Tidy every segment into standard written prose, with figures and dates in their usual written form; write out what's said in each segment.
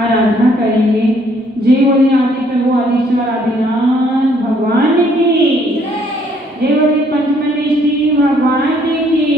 आराधना करेंगे। जय बोले आदि प्रभु आदिश्वर आदिनाथ भगवान की, जय बोले पंचमनेश्वरी भगवान की।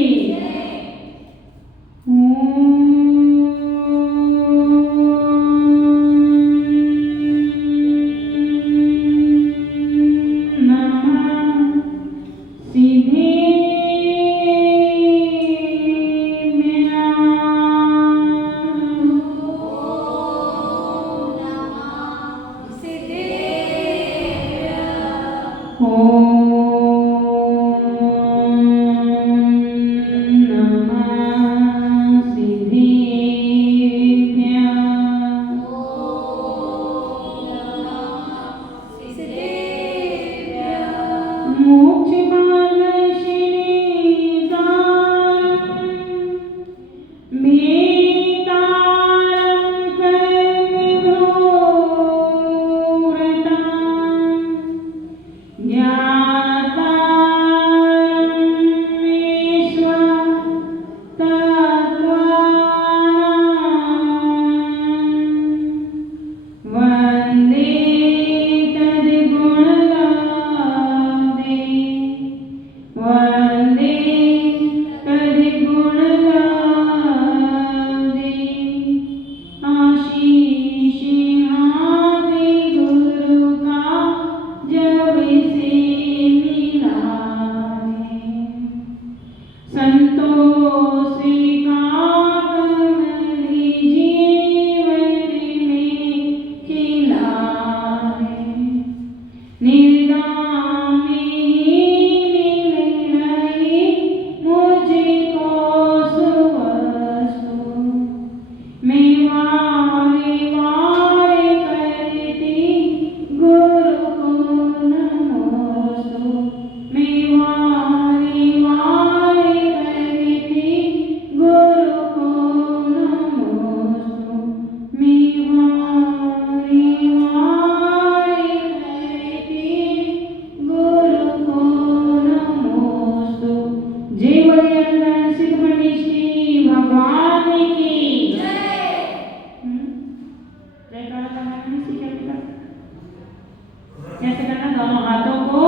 कैसे करना, दोनों हाथों को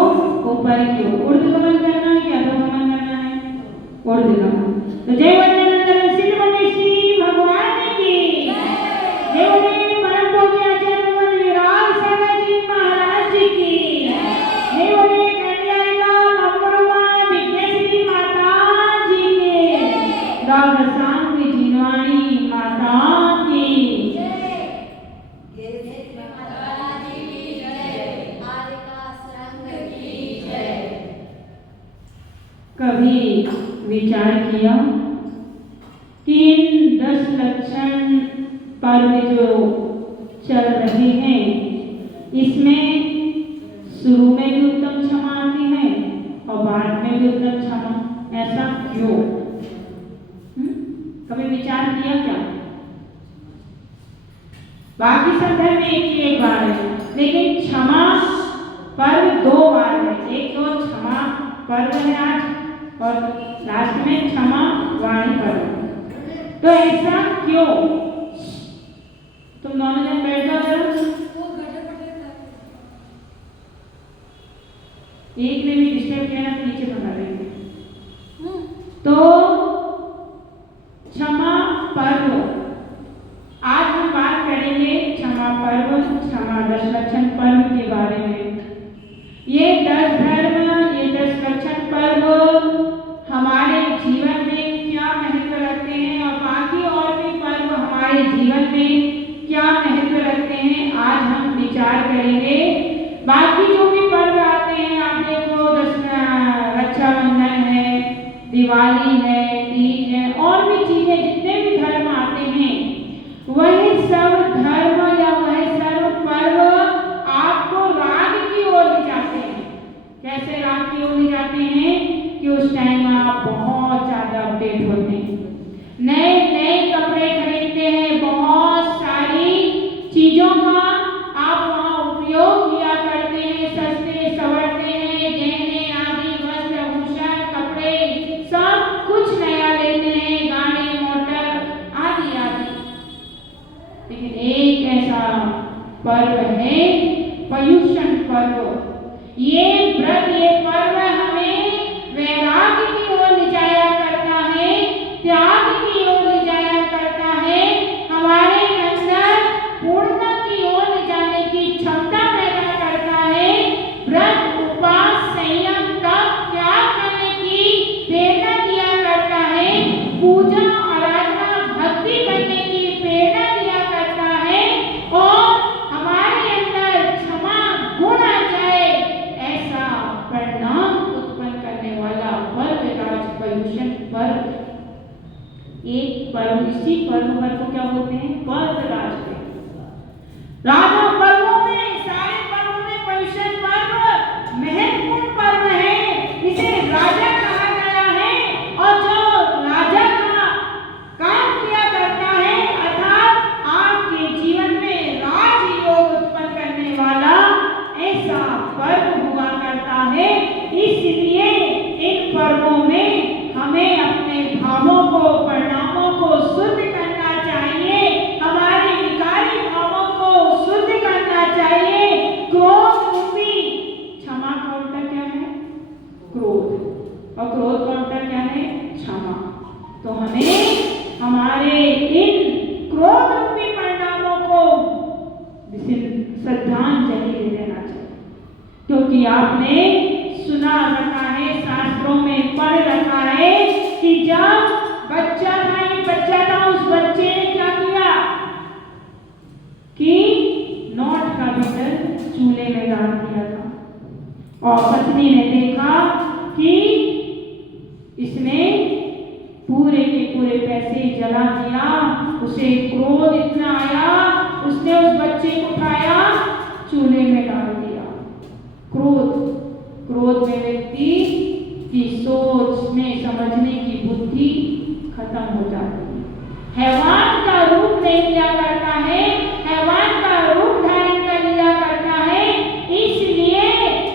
ऊपर की ओर ऊर्ध्वगमन करना है कि अधोगमन करना है, ऊर्ध्वगमन। तो जय वज्रनंदन सिद्ध मनीषी भगवान की, जय बोले परम पूज्य आचार्य विराज सागर जी महाराज जी की, जय बोले कन्यारिका मंगरुमा विघ्नेश्वरी माता जी के, डॉक्टर शांति जिनवाणी माता की। कभी विचार किया कि इन 10 लक्षण पर्व जो चल रहे हैं इसमें शुरू में भी उत्तम क्षमा आती है और बाद में भी उत्तम क्षमा, ऐसा क्यों? कभी विचार किया क्या? बाकी सब धर्म में एक बार है, लेकिन क्षमा पर्व 2 बार है। एक तो क्षमा पर्व है आज और लास्ट में क्षमा वाणी पर्व। तो ऐसा क्यों? तुम दोनों जन बैठ जाओ जरा। एक ने भी डिस्टर्ब किया ना, नीचे भगा देंगे। तो क्षमा पर्व आज हम बात करेंगे, क्षमा पर्व, क्षमा 10 लक्षण पर्व के बारे में। ये 10 धर्म, ये 10 लक्षण पर्व हमारे जीवन में क्या महत्व रखते हैं और बाकी और भी पर्व हमारे जीवन में क्या महत्व रखते हैं, आज हम विचार करेंगे। बाकी जो भी पर्व आते हैं, आप देखो रक्षाबंधन है, दिवाली है, तीज है, और भी चीजें जितने भी धर्म आते हैं, वही सब धर्म या वही सब पर्व आपको राग की ओर ले जाते हैं। कैसे राग की ओर ले जाते हैं कि उस टाइम आप बहुत ज्यादा अपडेट होते हैं, नए नए कपड़े खरीदते हैं, बहुत सारी चीजों का आप वहाँ उपयोग किया करते हैं, सस्ते सवरते हैं, गहने आदि वस्त्र आभूषण कपड़े सब कुछ नया लेते हैं, गाड़ी मोटर आदि आदि। लेकिन एक ऐसा पर्व है पर्युषण पर्व। ये व्रत, ये पर्व हमें वैराग्य की ओर ले जाया करता है, त्याग की ओर ले जाया करता है, हमारे अंदर पूर्णता की ओर ले जाने की क्षमता पैदा करता है। व्रत, उपवास, संयम, तप, त्याग करने की प्रेरणा दिया करता है। पूजा, आराधना, भक्ति करने की प्रेरणा दिया करता है और हमारे अंदर क्षमा गुण आ जाए ऐसा परिणाम उत्पन्न करने वाला पर्व राज पर्युषण पर्व। एक पर्व, इसी पर्व को क्या बोलते हैं? पर्व राज। राजा पर्वों में, सारे पर्वों में पर्युषण पर्व महत्वपूर्ण पर्व है। इसे राजा कहा गया है और जो राजा का काम किया करता है, अर्थात आपके जीवन में राजयोग उत्पन्न करने वाला ऐसा पर्व हुआ करता है। इसलिए इन पर्वों में हमें अपने भावों को, परिणामों को शुद्ध करना चाहिए, हमारे विकारी भावों को शुद्ध करना चाहिए। क्रोध रूपी, क्षमा का उल्टा क्या है? क्रोध, और क्रोध का उल्टा क्या है? क्षमा। तो हमें हमारे इन क्रोध रूपी परिणामों को श्रद्धांजलि दे देना चाहिए, क्योंकि आपने सुना रखा है, शास्त्रों में पढ़ रखा है कि जब बच्चा था, उस बच्चे ने क्या किया कि नोट का बिस्तर चूल्हे में डाल दिया था और पत्नी ने देखा कि इसने पूरे के पूरे पैसे जला दिया। उसे क्रोध इतना आया, उसने उस बच्चे को उठाया, चूल्हे में डाल दिया। क्रोध में व्यक्ति की सोच में समझने की बुद्धि खत्म हो जाती है। हैवान का रूप ले लिया करता है, हैवान का रूप धारण कर लिया करता है। इसलिए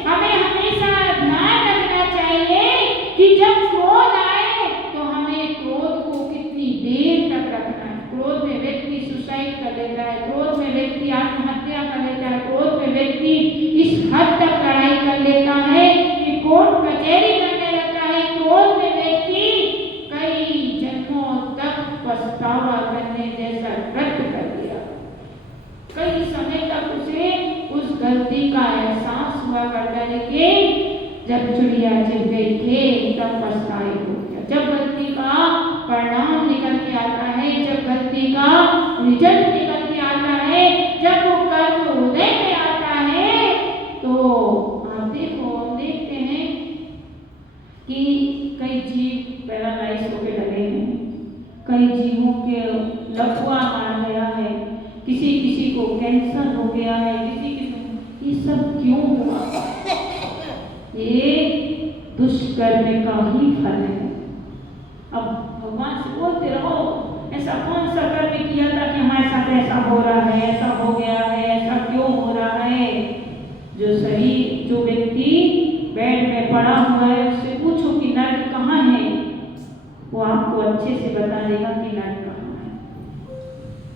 हमें हमेशा ध्यान रखना चाहिए कि जब क्रोध आए तो हमें क्रोध को कितनी देर तक रखना है। क्रोध में व्यक्ति सुसाइड कर लेता है, क्रोध में व्यक्ति आत्महत्या कर लेता है, क्रोध में व्यक्ति इस हद तक लड़ाई कर लेता है कि कोर्ट कचहरी करने लगता है। क्रोध में व्यक्ति कई जन्मों तक पछतावा करने जैसा कृत्य कर दिया। कई समय तक उसे उस गलती का एहसास हुआ करता, लेकिन जब चिड़िया जित गई थी तब पछताई हो गया। जब गलती का परिणाम निकल के आता है, जब गलती का रिजल्ट निकल के आता है, जब वो कर्म हृदय में आता है, तो आप देखते हैं कि कई जीव पैरालाइज होके लगे हैं, कई जीवों के लकवा मार गया है, किसी को कैंसर हो गया है, ये सब क्यों हुआ? ये दुष्कर्म का ही फल है। अब भगवान से बोलते रहो, ऐसा कौन सा कर्म किया था कि हमारे साथ ऐसा हो रहा है, ऐसा हो गया है, ऐसा क्यों हो रहा है? जो व्यक्ति बेड में पड़ा हुआ है, उससे पूछो कि नर्क कहाँ है, वो आपको अच्छे से बता देगा कि नर्क कहाँ है।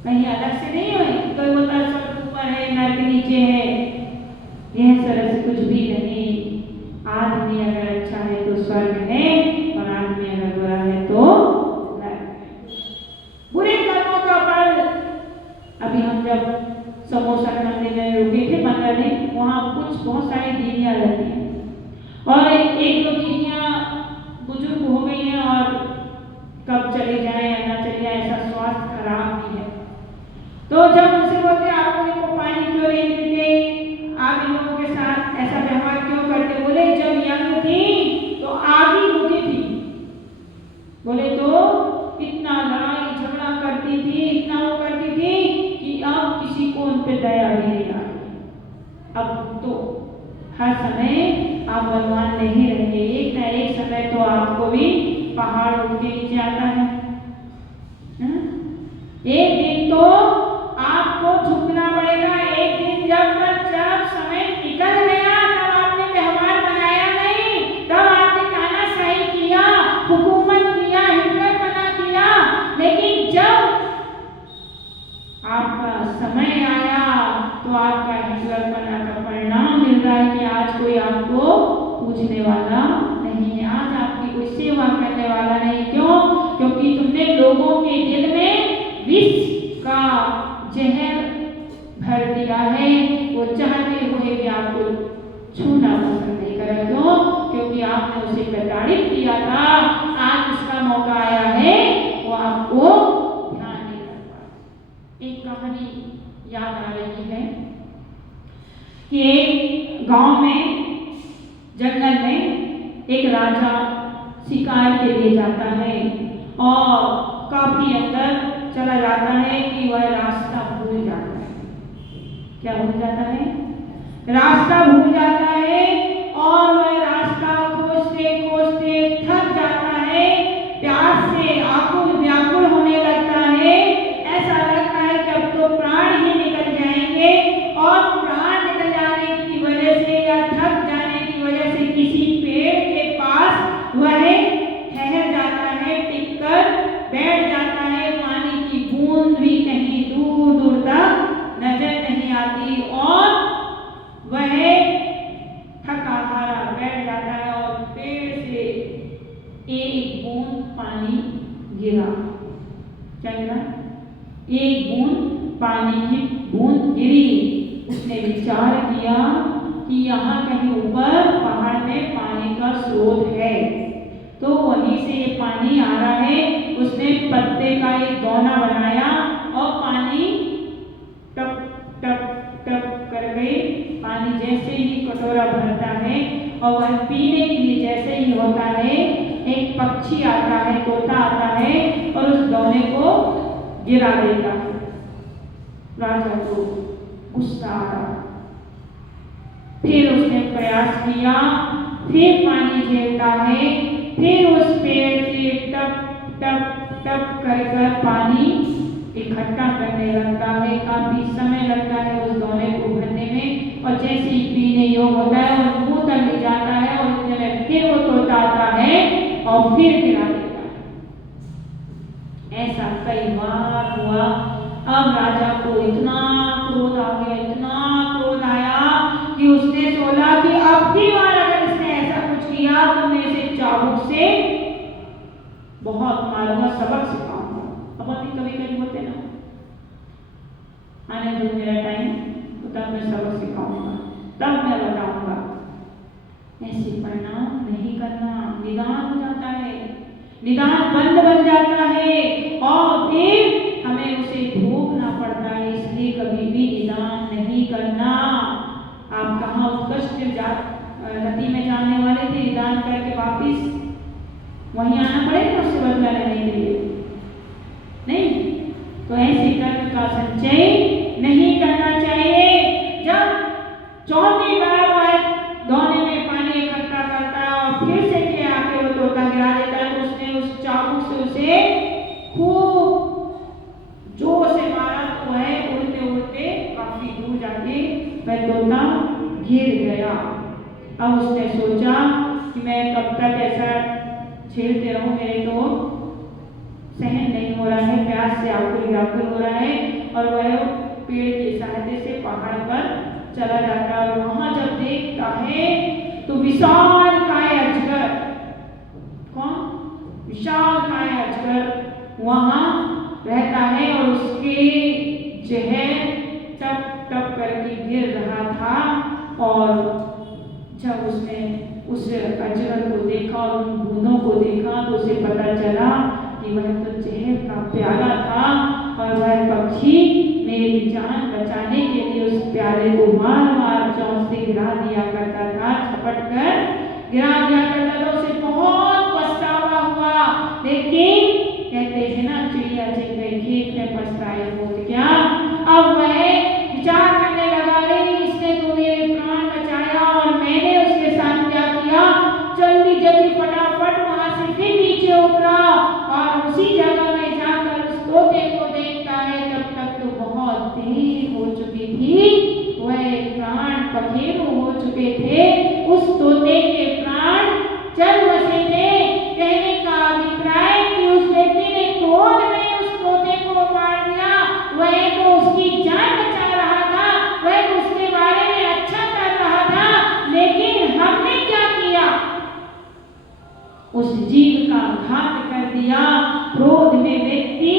कहीं अलग से नहीं है, कोई बोलता है स्वर्ग ऊपर है, नर्क नीचे है। यह सरस कुछ भी नहीं। आदमी अगर अच्छा है तो स्वर्ग है, और आदमी अगर बुरा है तो नरक है। बुरे कर्मों का फल। अभी हम जब समोसा खाने में रुके थे मंदिर में, वहाँ कुछ बहुत सारी दीदियाँ रहती हैं, और एक दो दीदियाँ बुजुर्ग हो गई हैं और कब चले जाए या ना चले जाए, ऐसा स्वास्थ्य खराब भी है। तो जब उनसे बोलते आप लोगों को पानी क्यों नहीं देते, आप इन लोगों के साथ ऐसा व्यवहार क्यों करते? बोले जब यंग थी तो आगे होती थी, बोले तो इतना लड़ाई झगड़ा करती थी, इतना वो करती थी कि अब किसी को उन पे दया भी नहीं आ रही। अब तो हर समय आप बलवान नहीं रहेंगे, एक ना एक समय तो आपको भी पहाड़ उठ के नीचे आता है। एक दिन तो आपको झुकना पड़ेगा। एक दिन जब समय निकल गया, तब आपने व्यवहार बनाया नहीं, तब आपने तानाशाही किया, हुकूमत किया, हिटलर बना किया। लेकिन जब आपका तो आपका हिटलरपना का परिणाम मिल रहा है कि आज कोई आपको पूछने वाला नहीं है, आज आपकी कोई सेवा करने वाला नहीं। क्यों? क्योंकि तुमने लोगों के दिल में विष का जहर भर दिया है। वो चाहते हुए भी आपको छूना पसंद नहीं करा। क्यों? क्योंकि आपने उसे प्रताड़ित किया था। आज उसका मौका आया है, वो आपको ध्यान नहीं कर पा। एक कहानी याद आ रही है कि एक गांव में, जंगल में एक राजा शिकार के लिए जाता है और काफी अंदर चला जाता है कि वह रास्ता भूल जाता है। क्या भूल जाता है? रास्ता भूल जाता है और वह रास्ता खोजते खोजते थक जाता है, प्यास से आकुल व्याकुल होने लगता है। ऐसा लगता है कि अब तो प्राण ही निकल जाएंगे और प्राण निकल जाने की वजह से या थक जाने की वजह से किसी पेड़ के पास वह ठहर जाता है, टिककर बैठ जाता है। पानी की बूंद भी कहीं दूर दूर तक नजर नहीं आती और वह थका हारा बैठ जाता है और पेड़ से एक बूंद पानी गिरा। क्या गिरा? एक बूंद पानी की बूंद गिरी। उसने विचार किया कि यहाँ कहीं ऊपर पहाड़ में पानी का स्रोत है, तो वहीं से ये पानी आ रहा है। उसने पत्ते का एक दोना बनाया और पानी टप टप टप करके पानी जैसे ही कटोरा भरता है और वह पीने के लिए जैसे ही होता है, एक पक्षी आता है, तोता आता है और उस दोने को गिरा देता है। राजा को गुस्सा आया, फिर उसने प्रयास किया, फिर पानी झेलता है, फिर उस पेड़ से टप टप टप कर पानी इकट्ठा करने लगता है। काफी समय लगता है उस दोने को भरने में और जैसे ही पीने योग्य होता है और मुंह तक ले जाता है और इतने में फिर वो तोता आता है और फिर गिरा देता है। ऐसा कई बार हुआ। अब राजा को इतना क्रोध आ गया, इतना क्रोध आया कि उसने सोचा कि अब की बार अगर इसने ऐसा कुछ किया तो मैं इसे चाबुक से बहुत मारूंगा, सबक सिखाऊंगा। अब अभी कभी कभी होते ना, आने दो मेरा टाइम, तो तब मैं सबक सिखाऊंगा, तब मैं बताऊंगा। ऐसे परिणाम नहीं करना, निदान हो जाता है, निदान बंद बन जाता है और फिर हमें उसे भोगना पड़ता है। इसलिए कभी भी निदान नहीं करना। आप कहाँ उत्कृष्ट नदी में जाने वाले थे, निदान करके वापिस वहीं आना पड़ेगा उससे बदला लेने के लिए? नहीं। तो ऐसे कर्म का संचय नहीं करना चाहिए। जब चौथी बार वह दोने में पानी इकट्ठा करता है और फिर से के आके वो तोता गिरा देता है, तो उसने उस चाबुक से उसे खूब जोर से मारा तो वह उड़ते उड़ते काफी दूर जाके वह तोता गिर गया। अब उसने सोचा कि मैं कब तक ऐसा झेलते रहूं, मेरे तो सहन नहीं हो रहा है, प्यास से आकुल व्याकुल हो रहा है। और वह पेड़ की सहायता से पहाड़ पर चला जाता है और वहां जब देखता है तो विशाल काय अजगर, कौन? विशाल काय अजगर वहां रहता है और उसके जहर टप टप करके गिर रहा था। और जब उसने उस अजगर को देखा और उन बूंदों को देखा तो उसे पता चला कि वह तो जहर का प्याला था और वह पक्षी मेरी जान बचाने के लिए उस प्याले को बार बार चोंच से गिरा दिया करता था, झपट कर गिरा दिया करता था। उसे बहुत पछतावा हुआ, लेकिन कहते हैं ना, चिड़िया चल गई खेत में पछताए बोल क्या। अब वह विचार करने लगा, रे इसने तो मेरे प्राण बचाया और मैंने उसके साथ क्या किया। जल्दी जल्दी फटाफट वहां से फिर नीचे उतरा और उसी जगह में जाकर उस तोते को देखता है। तब तक तो बहुत देर हो चुकी थी, वह प्राण पखेरु हो चुके थे, उस तोते के प्राण चल बसे थे। कहने का अभिप्राय कि उस व्यक्ति ने क्रोध में उस तोते को मार दिया, वह तो उसकी जान बचा रहा था, वह उस जीव का घात कर दिया। क्रोध में व्यक्ति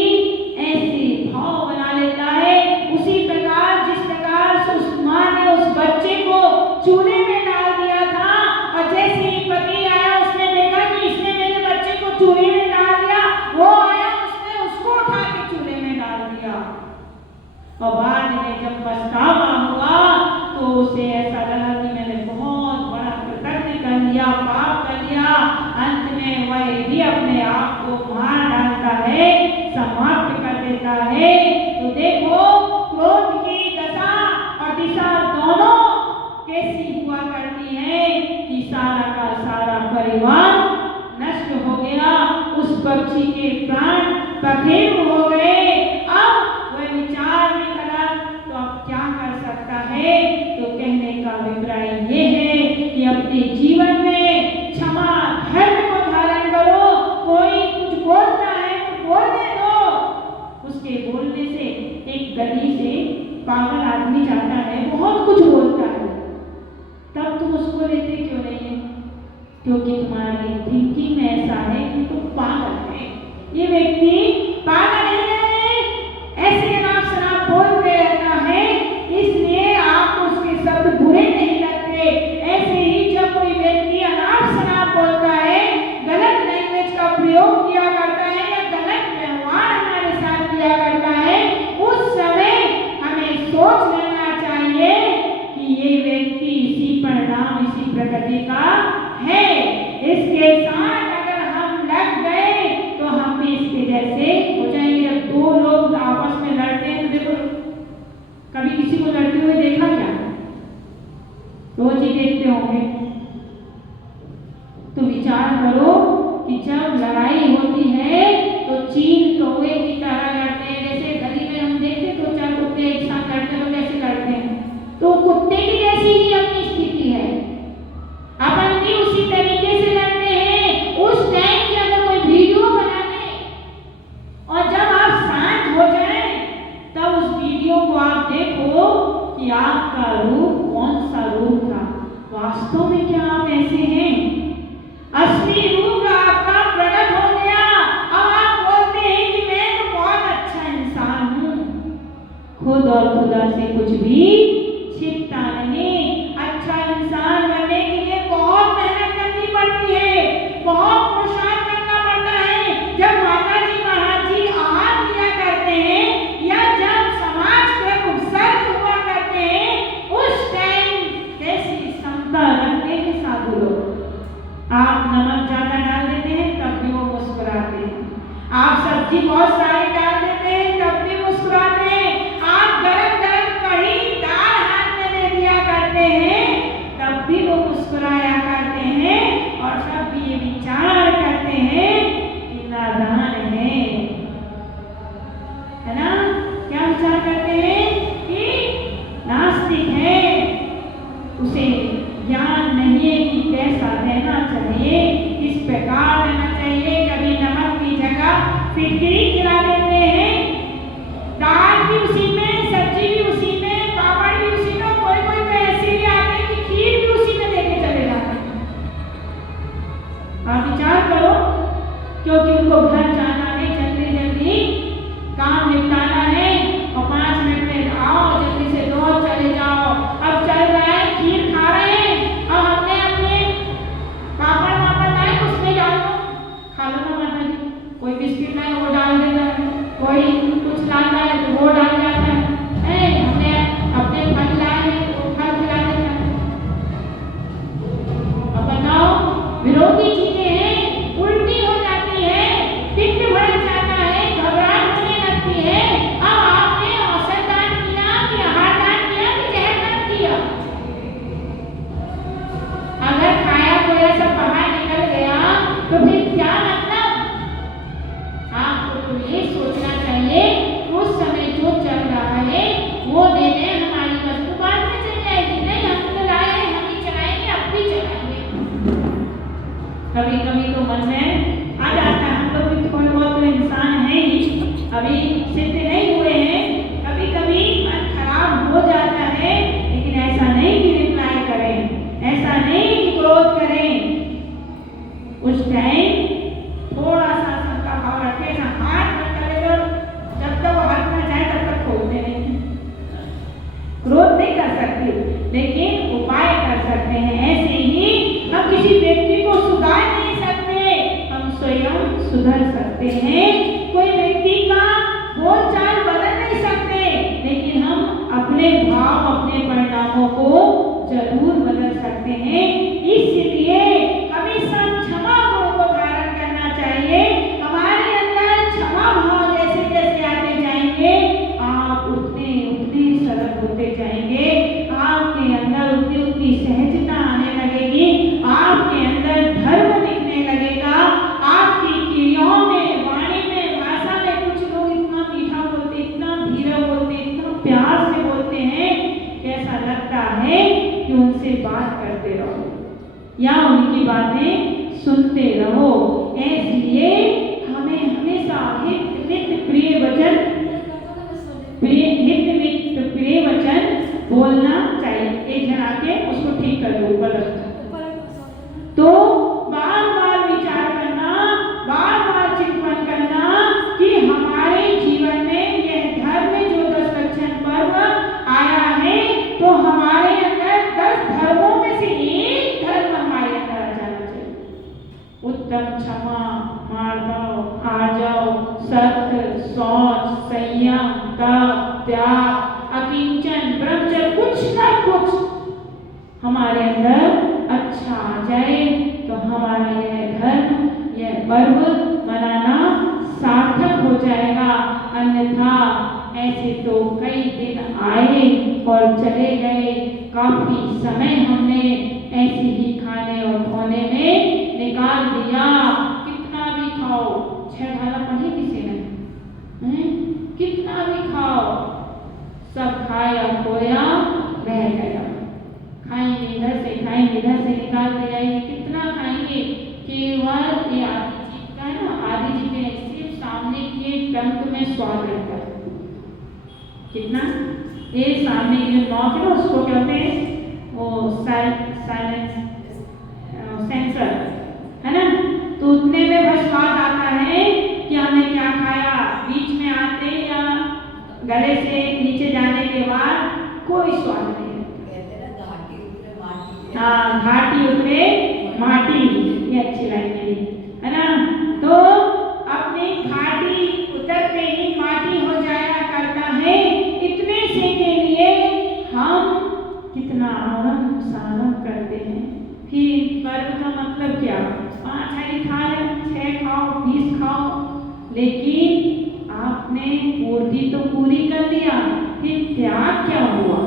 ऐसे भाव बना लेता है, उसी प्रकार जिस प्रकार से उस माँ ने उस बच्चे को चूल्हे में डाल दिया था, और जैसे ही पति आया उसने देखा कि इसने मेरे बच्चे को चूल्हे में डाल दिया, वो आया उसने उसको उठा के चूल्हे में डाल दिया। और बाद में जब पछतावा हुआ तो उसे ऐसा लगा कि मैंने बहुत बड़ा कृतज्ञ कर लिया, पाप कर लिया। अंत में वह भी अपने आप को मार डालता है, समाप्त कर देता है। तो देखो क्रोध की दशा और दिशा दोनों कैसी हुआ करती है कि सारा का सारा परिवार नष्ट हो गया, उस पक्षी के प्राण पखेरु हो गए। अब वह विचार में करा तो अब क्या कर सकता है? तो कहने का अभिप्राय ये है कि अपने जीवन में क्षमा धर्म को धारण करो। कोई कुछ बोलता है तो बोलने दो। उसके बोलने से एक गली से पागल आदमी जाता है, बहुत कुछ बोलता है, तब तुम उसको लेते क्यों नहीं है? क्योंकि तुम्हारी थिंकिंग में ऐसा है कि तुम पागल है। ये व्यक्ति पागल है, ऐसे अनाप शनाप बोलते रहता है, इसलिए आपको उसके शब्द बुरे नहीं लगते। ऐसे ही जब कोई व्यक्ति अनाप शनाप बोलता है, गलत लैंग्वेज का प्रयोग किया करता है या गलत व्यवहार हमारे साथ किया करता है, उस समय हमें सोच लेना चाहिए कि ये व्यक्ति इसी परिणाम, इसी प्रकृति का है। इसके साथ अगर हम लग गए तो हम भी इसके जैसे हो जाएंगे। जब दो लोग आपस में लड़ते हैं तो देखो, कभी किसी को लड़ते हुए देखा क्या? रोज ही देखते होंगे। तो विचार करो कि जब लड़ाई होती है तो चील कौवे की तरह लड़ते हैं। जैसे गली में हम देखते हैं दो चार कुत्ते एक साथ लड़ते हैं तो कैसे लड़ते हैं, तो कुत्ते की जैसी ही अपनी स्थिति है। अपन भी उसी तरीके से लड़ते हैं। उस टाइम की अगर कोई वीडियो बना दे और जब आप शांत हो जाएं तब उस वीडियो को आप देखो कि आपका रूप कौन सा रूप था। वास्तव में क्या आप ऐसे हैं? असली रूप आपका प्रकट हो गया। अब आप बोलते हैं कि मैं तो बहुत अच्छा इंसान हूँ। खुद और खुदा से कुछ भी छिपता नहीं। अच्छा इंसान बनने के लिए बहुत मेहनत करनी पड़ती है, बहुत पुरुषार्थ करना पड़ता है। जब माता जी महाराज जी आहार लिया करते हैं या जब समाज के उपसर्ग हुआ करते हैं, उस टाइम कैसी क्षमता रखते हैं साधु लोग। आप नमक ज्यादा डाल देते हैं तब भी वो मुस्कुराते हैं। आप सब्जी बहुत सारी डाल देते हैं तब भी मुस्कुराते हैं। आप गरम गरम कढ़ी दाल हाथ में दे दिया करते हैं तब भी वो मुस्कुराया करते हैं। और सब भी ये विचार करते हैं कि नादान है ना? क्या विचार करते हैं कि नास्तिक है, उसे ज्ञान नहीं है कि कैसा रहना चाहिए, किस प्रकार रहना चाहिए। कभी नमक की जगह फिटकरी खिला देते हैं, दाल भी उसी में, सब्जी भी उसी में, पापड़ भी उसी में, कोई कोई तो ऐसे भी आते हैं कि खीर भी उसी में देके चले जाते हैं। आप विचार करो, क्योंकि उनको घर जाना है, जल्दी जल्दी काम निपटाना है और 5 मिनट में आओ, जल्दी से दौड़ चले जाओ। अब चल रहा है, खीर खा रहे हैं, अब हमने अपने पापड़ वापड़ लाए उसमें डाल दो, खा लो ना माता जी। कोई बिस्किट लाए वो डाल देता है, कोई कुछ लाता है तो वो डाल जाता है। हमने अपने फल लाए हैं तो फल खिला देता है। अब बताओ, विरोधी चीजें हैं, उल्टी हो जाती है, पित्त भर जाता है, घबराहट होने लगती है। अब आपने औषध दान किया कि आहार दान किया कि जहर दान किया? अगर खाया तो ऐसा बाहर निकल गया तो फिर क्या मतलब? आपको तो ये सोचना चाहिए उस समय जो चल रहा है वो दे दे, हमारी वस्तु बाद में चल जाएगी। नहीं, हम तो लाए हैं, हम ही चलाएंगे, अब भी चलाएंगे। कभी कभी तो मन में आ जाता है, हम लोग भी थोड़े बहुत तो इंसान हैं ही, अभी सिद्ध नहीं हुए हैं। कभी कभी मन खराब हो जाता है, लेकिन ऐसा नहीं कि रिप्लाई करें, ऐसा नहीं कि क्रोध करें। उस टाइम सकते हैं, कोई व्यक्ति का बोलचाल बदल नहीं सकते, लेकिन हम अपने भाव, अपने परिणामों को जरूर बदल सकते हैं। इसलिए हमेशा क्षमा गुण को धारण करना चाहिए। हमारे अंदर क्षमा भाव जैसे जैसे आते जाएंगे, आप उतने उतने सरल होते जाएंगे, आपके अंदर उतनी उतनी सहजता आने लगेगी, आपके अंदर धर्म दिखने लगेगा, आपकी क्रियाओं में, वाणी में, भाषा में। कुछ लोग इतना मीठा बोलते, इतना धीरे बोलते, इतना प्यार से बोलते हैं, ऐसा लगता है कि उनसे बात करते रहो या उनकी बातें सुनते रहो। इसलिए हमें हमेशा हित मित प्रिय वचन, हित मित प्रिय वचन बोलना चाहिए। एक जन आके उसको ठीक कर दो, गलत तो बार बार विचार करना, बार बार चिंतन करना कि हमारे जीवन में यह धर्म जो 10 लक्षण पर्व आया है, तो हमारे अंदर 10 धर्मों में से एक धर्म हमारे अंदर आ जाना चाहिए। उत्तम, क्षमा, मार्दव, आर्जव, सत्य, शौच, संयम, तप, त्याग, अकिंचन, ब्रह्मचर्य, कुछ ना कुछ हमारे अंदर अच्छा आ जाए तो हमारा यह धर्म, यह पर्व मनाना सार्थक हो जाएगा। अन्यथा ऐसे तो कई दिन आए और चले गए, काफी समय हमने ऐसे ही खाने और खोने में निकाल दिया। कितना भी खाओ, 6 ढाला पढ़ी किसी ने, कितना भी खाओ, सब खाया खोया रह गया। खाएंगे इधर से, खाएंगे इधर से, निकाल के जाएंगे, कितना खाएंगे। केवल ये आदि जीव का है ना, आदि जीव में सिर्फ सामने के टंक में स्वाद रहता है। कितना, ये सामने के नॉक है ना, उसको कहते हैं वो साइलेंस सेंसर है ना, तो उतने में बस स्वाद आता है कि हमने क्या खाया। बीच में आते या गले से नीचे जाने के बाद कोई स्वाद नहीं। हाँ, घाटी उतरे माटी, ये अच्छी लाइन मेरी है ना। तो अपनी घाटी उतरते ही माटी हो जाया करता है। इतने से के लिए हम कितना आराम साराम करते हैं। फिर पर्व का मतलब क्या, 5 हारी खा ले, 6 खाओ, 20 खाओ, लेकिन आपने पूर्ति तो पूरी कर लिया, फिर त्याग क्या हुआ?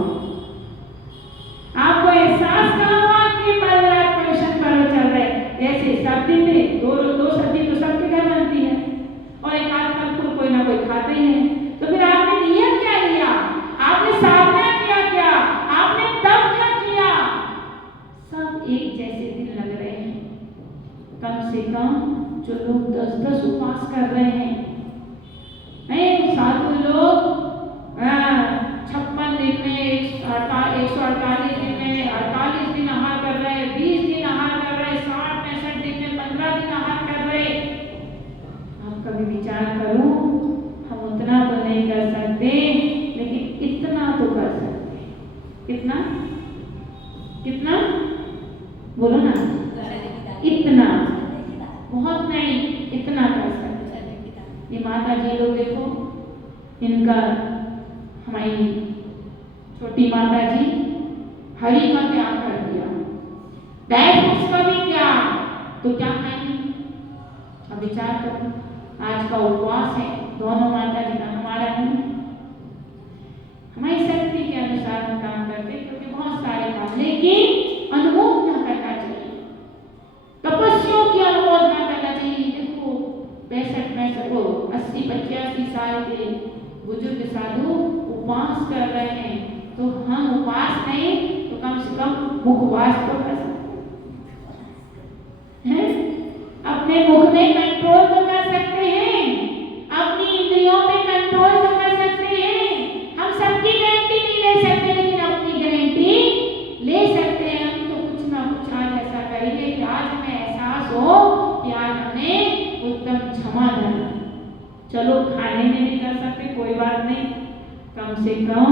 आपको एहसास क्या हुआ कि पर्वराज पोषण पर्व चल रहे? जैसे सब्जी में दो सब्जी तो सबके घर बनती है और एक आध फल कोई ना कोई खाते ही है, तो फिर आपने नियम क्या लिया? आपने साधना किया क्या? आपने तब क्या किया? सब एक जैसे दिन लग रहे हैं। कम से कम जो लोग 10-10 उपवास कर रहे हैं, साधु लोग 56 दिन में, 148 दिन में 48 दिन आहार कर रहे हैं, 20 दिन आहार कर रहे हैं, 60-65 दिन में 15 दिन आहार कर रहे हैं। आप कभी विचार करो, हम उतना तो नहीं कर सकते, लेकिन इतना तो कर सकते। कितना कितना बोलो ना, इतना, बहुत नहीं, इतना कर सकते। ये माता जी लोग देखो, इनका हमारी छोटी माता जी हरि का त्याग कर दिया, ड्राई फ्रूट्स का भी त्याग, तो क्या खाएंगे? अब विचार करो, आज का उपवास है दोनों माता जी का, हमारा नहीं। हमारी शक्ति के अनुसार हम काम करते, क्योंकि बहुत सारे काम, लेकिन अनुमोदना करना चाहिए, तपस्या की अनुमोदना करना चाहिए। देखो 80-85 साल के बुजुर्ग साधु उपवास कर रहे हैं, तो हम उपवास नहीं तो कम से कम मुखवास तो कर सकते हैं। अपने मुख में कंट्रोल तो कर सकते हैं, अपनी इंद्रियों पे कंट्रोल तो कर सकते हैं। हम सबकी गारंटी नहीं ले सकते, लेकिन अपनी गारंटी ले सकते हैं। हम तो कुछ ना कुछ आज ऐसा करेंगे कि आज हमें एहसास हो कि आज हमने उत्तम क्षमा धर्म, चलो खाने में नहीं कर सकते कोई बात नहीं, कम से कम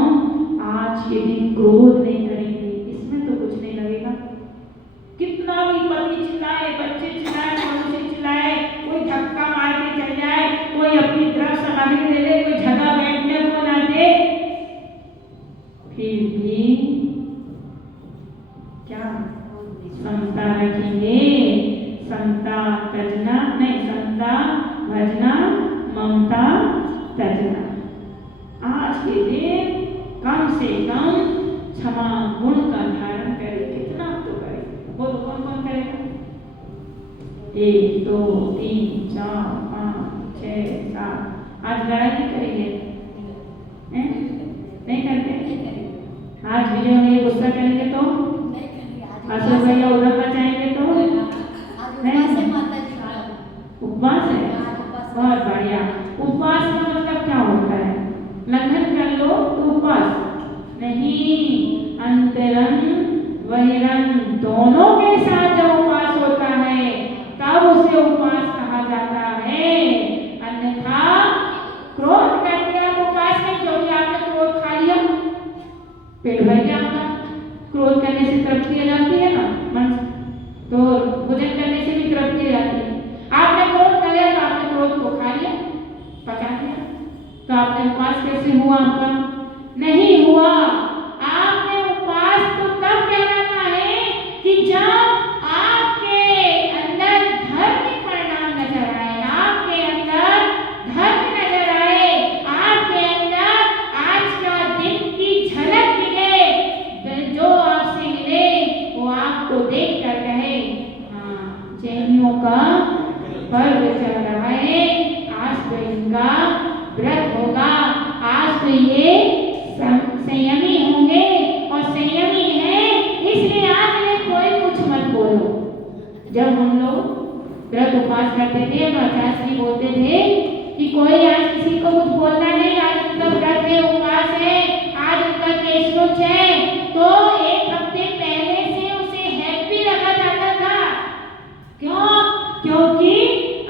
आज के दिन क्रोध नहीं करेंगे, इसमें तो कुछ नहीं लगेगा। कितना भी पति चिल्लाए, बच्चे चिल्लाए, मनुष्य चिल्लाए, कोई धक्का मार के चल जाए, फिर भी क्या समता रखिए। समता तजना नहीं, समता भजना ममता तजना। आज के दिन कम से कम क्षमा गुण का धारण करें। कितना तो करें, बोलो कौन कौन करेगा? 1 2 3 4 5 6 7। आज लड़ाई नहीं करेंगे? नहीं करते? आज विजय होंगे गुस्सा करेंगे तो? अशोक भैया उधर बचाएंगे तो? उपवास है, बहुत बढ़िया। उपवास का मतलब क्या होता है? लंघन कर लो तो उपवास नहीं, अंतरंग बहिरंग दोनों के साथ जब उपवास होता है तब उसे उपवास कहा जाता है। अन्यथा क्रोध कर दिया तो उपवास नहीं, क्योंकि आपने क्रोध खा लिया, पेट भर गया आपका। क्रोध करने से तृप्ति आ जाती है ना मन, तो भोजन करने से भी तृप्ति आ जाती है। आपने क्रोध कर लिया तो आपने क्रोध को खा लिया, पचा लिया, तो आपने उपवास कैसे हुआ? आपका नहीं हुआ। आपने उपवास तो तब कहलाता है कि जब आपके अंदर धर्म परिणाम नजर आए, आपके अंदर धर्म नजर आए, आपके अंदर आज का दिन की झलक मिले, जो आपसे मिले वो आपको देख कर कहे हाँ जैनियों का पर्व चल रहा है, आज तो इनका व्रत होगा, आज तो ये संयमी होंगे और संयमी है, इसलिए आज इन्हें कोई कुछ मत बोलो। जब हम लोग व्रत उपवास करते थे तो आचार्य जी बोलते थे कि कोई आज किसी को कुछ बोलना नहीं, आज उनका व्रत है, उपवास है, आज उनका केशवच है, तो 1 हफ्ते पहले से उसे हैप्पी रखा जाता था। क्यों? क्योंकि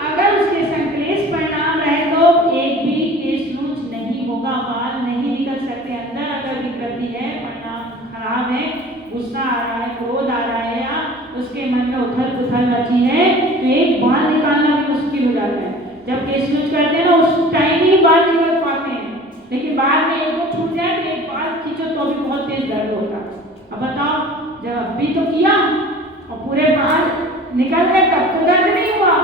अगर उसके संक्लेश परिणाम रहे तो एक भी केशनूच नहीं होगा, बाल नहीं निकल सकते। अंदर अगर विकृति है, परिणाम खराब है, गुस्सा आ रहा है, क्रोध आ रहा है या उसके मन में उथल पुथल मची है तो एक बाल निकालना भी मुश्किल हो जाता है। जब केशनूच करते हैं ना उस टाइम ही बाल निकल पाते हैं, लेकिन बाद में एक दो छूट जाए तो एक बाल खींचो तो भी बहुत तेज दर्द होता। अब बताओ, जब अभी तो किया और पूरे बाल निकल गए तब तो दर्द नहीं हुआ,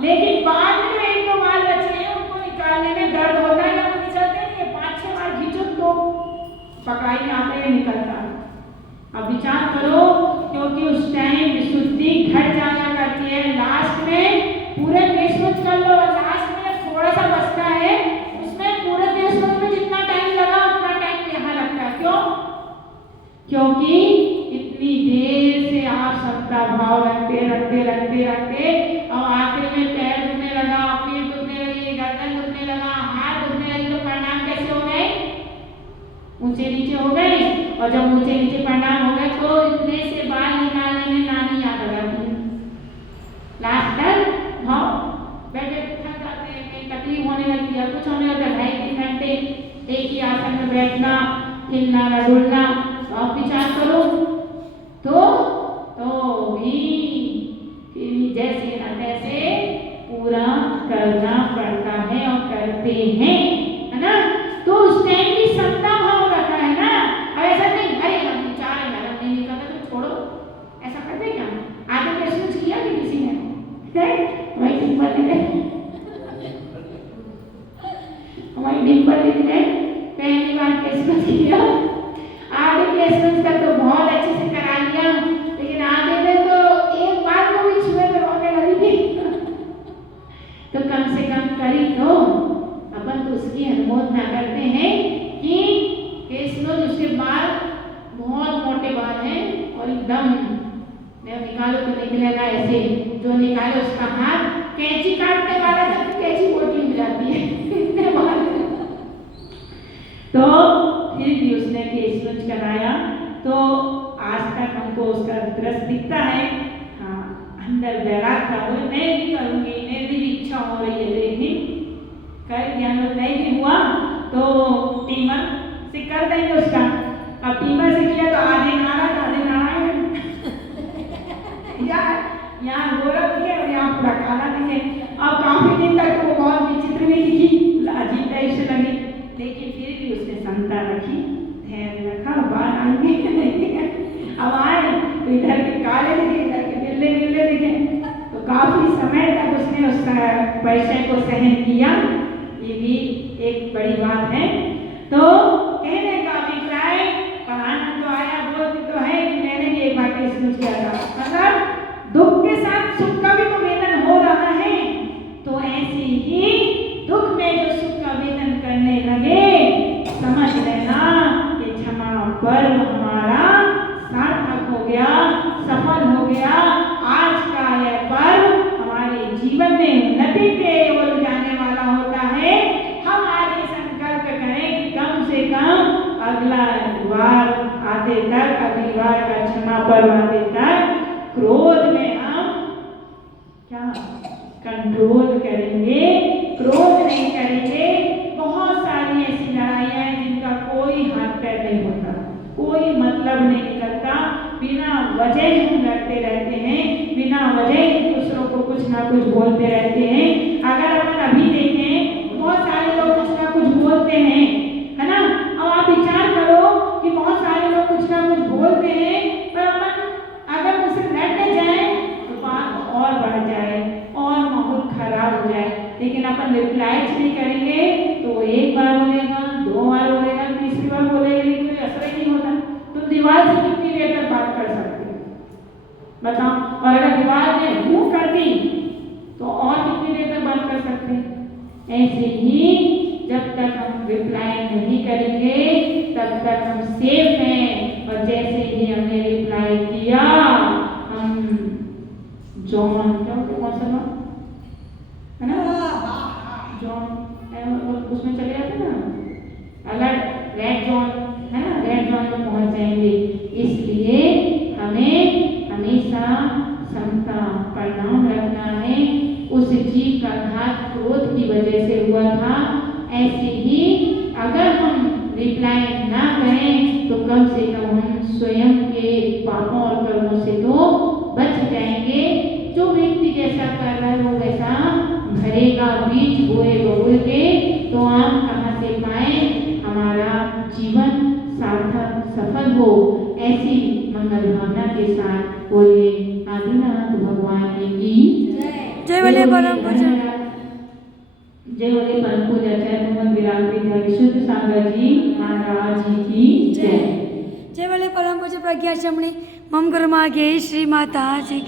लेकिन बाद में 1 2 बाल बचे हैं उनको निकालने में दर्द होता है या वो निकलते नहीं है। 5 6 बार खींचो तो पकाई आते हैं, निकलता है। अब विचार करो, क्योंकि उस टाइम विशुद्धि घट जाया करती है। लास्ट में पूरे केशवच कर लो, लास्ट में थोड़ा सा बचता है, उसमें पूरे केशवच में जितना टाइम लगा उतना टाइम यहाँ लगता है। क्यों? क्योंकि इतनी देर से आप सबका भाव रखते रखते रखते रखते और आखिर में पैर दुखने लगा, पीठ दुखने लगी, गर्दन दुखने लगा, हाथ दुखने लगी, तो परिणाम कैसे हो गए? ऊंचे नीचे हो गए। और जब ऊंचे नीचे परिणाम हो गए तो इतने से बाल निकालने में नानी याद आ जाती है। लास्ट तक भाव बैठे थक जाते हैं, कहीं तकलीफ होने लगती है, कुछ होने लगता है, 2.5 3 घंटे एक ही आसन में बैठना, हिलना न डुलना। तो आप विचार करो तो भी फिर भी जैसे न तैसे पूरा करना पड़ता है और करते हैं, है ना? तो उस टाइम भी समता भाव रखा है ना। अब ऐसा नहीं अरे हम विचार है यार नहीं निकलता तो छोड़ो, ऐसा करते क्या? आगे कैसे किया कि किसी ने वही डिम्पल ने हमारी डिम्पल दीदी ने पहली बार कैसे किया, आगे केशवच का तो बहुत अच्छे से करा लिया, लेकिन आगे में तो एक बार को भी छुए में रोने लगी थी। तो कम से कम करी तो अपन तो उसकी अनुमोदना करते हैं कि केशवच उसके बाल बहुत मोटे बाल हैं और एकदम निकालो तो निकलेगा ऐसे, जो निकाले उसका हाथ कैंची काटने वाला था तो कैंची मोटी हो जाती है इतने बाल। तो फिर भी उसने केशवच कराया तो आज तक हमको उसका दृश्य दिखता है। हाँ, अंदर बैराग था, वो मैं भी करूँगी, मेरी भी इच्छा हो रही है देखनी, कर दिया। नहीं भी हुआ तो टीमर से कर देंगे उसका। अब टीमर से किया तो आधे नारायण आधे नारायण यहाँ गोरा दिखे और यहाँ पूरा काला दिखे। अब काफी दिन तक वो बहुत विचित्र भी दिखी, अजीब टाइप से लगी, लेकिन फिर भी उसने समता रखी, धैर्य रखा, इधर के काले दिखे, इधर के नीले नीले दिखे। तो काफी समय तक उसने उस पैसे को सहन किया, ये भी एक बड़ी बात है। तो कहने का अभिप्राय, पर आनंद तो आया, बोलती तो है कि मैंने भी एक बार महसूस किया था, मतलब दुख के साथ सुख का भी तो वेदन हो रहा है। तो ऐसे ही दुख में जो सुख का वेदन करने लगे, समझ लेना कि क्षमा पर्व हमारा सार्थक हो गया, सफल हो गया। आज का यह पर्व हमारे जीवन में उन्नति के ओर जाने वाला होता है। हम आज ये संकल्प करें कि कम से कम अगला बार आते तक, अगली बार का क्षमा पर्व आते तक क्रोध में हम क्या कंट्रोल करेंगे, क्रोध नहीं करेंगे। बहुत सारी ऐसी लड़ाइयाँ हैं जिनका कोई हाथ पैर नहीं होता, कोई मतलब नहीं निकलता, बिना वजह हम लड़ते रहते हैं, बिना वजह एक दूसरों को कुछ ना कुछ बोलते रहते हैं। अगर अपन अभी देखें तो बहुत सारे लोग कुछ ना कुछ बोलते हैं, है ना। अब आप विचार करो कि बहुत सारे लोग कुछ ना कुछ बोलते हैं, पर अपन अगर उनसे लड़ने जाए तो बात और बढ़ जाए और माहौल खराब हो जाए। लेकिन अपन रिप्लाई नहीं करेंगे तो एक बार बोलेगा, दो बार बोलेगा, तीसरी बार बोलेगा, लेकिन कोई असर ही नहीं होता। तुम दीवार से कितनी देर तक बात कर सकते हो बताओ? और अगर दीवार ने मुंह कर दी तो और कितनी देर तक बात कर सकते हैं? ऐसे ही जब तक हम रिप्लाई नहीं करेंगे तब तक हम सेफ हैं। और जैसे ही हमने रिप्लाई किया, हम जॉन कौन सा नाम है ना, जॉन उसमें चले जाते ना, अलर्ट रेड जॉन है ना, रेड जॉन में पहुंच जाएंगे। इसलिए हमें हमेशा समता परिणाम रखना है। उस जीव का घात क्रोध की वजह से हुआ था, ऐसे ही अगर हम रिप्लाई ना करें तो कम से कम हम स्वयं के पापों और कर्मों से तो बच जाएंगे। जो व्यक्ति जैसा कर रहा है वो वैसा भरेगा, बीज बोए बबूल के तो आम कहाँ से पाए। हमारा जीवन सार्थक सफल हो, ऐसी मंगल भावना के साथ बोलिए आदिनाथ भगवान की जय बोले परम पूज्य, जय बोले परम पूज्य आचार्य मोहम्मद विराट विद्या विशुद्ध सागर जी महाराज जी की जय। जय बोले परम पूज्य प्रज्ञा चमणी मम गुरु माँ श्री माता जी की।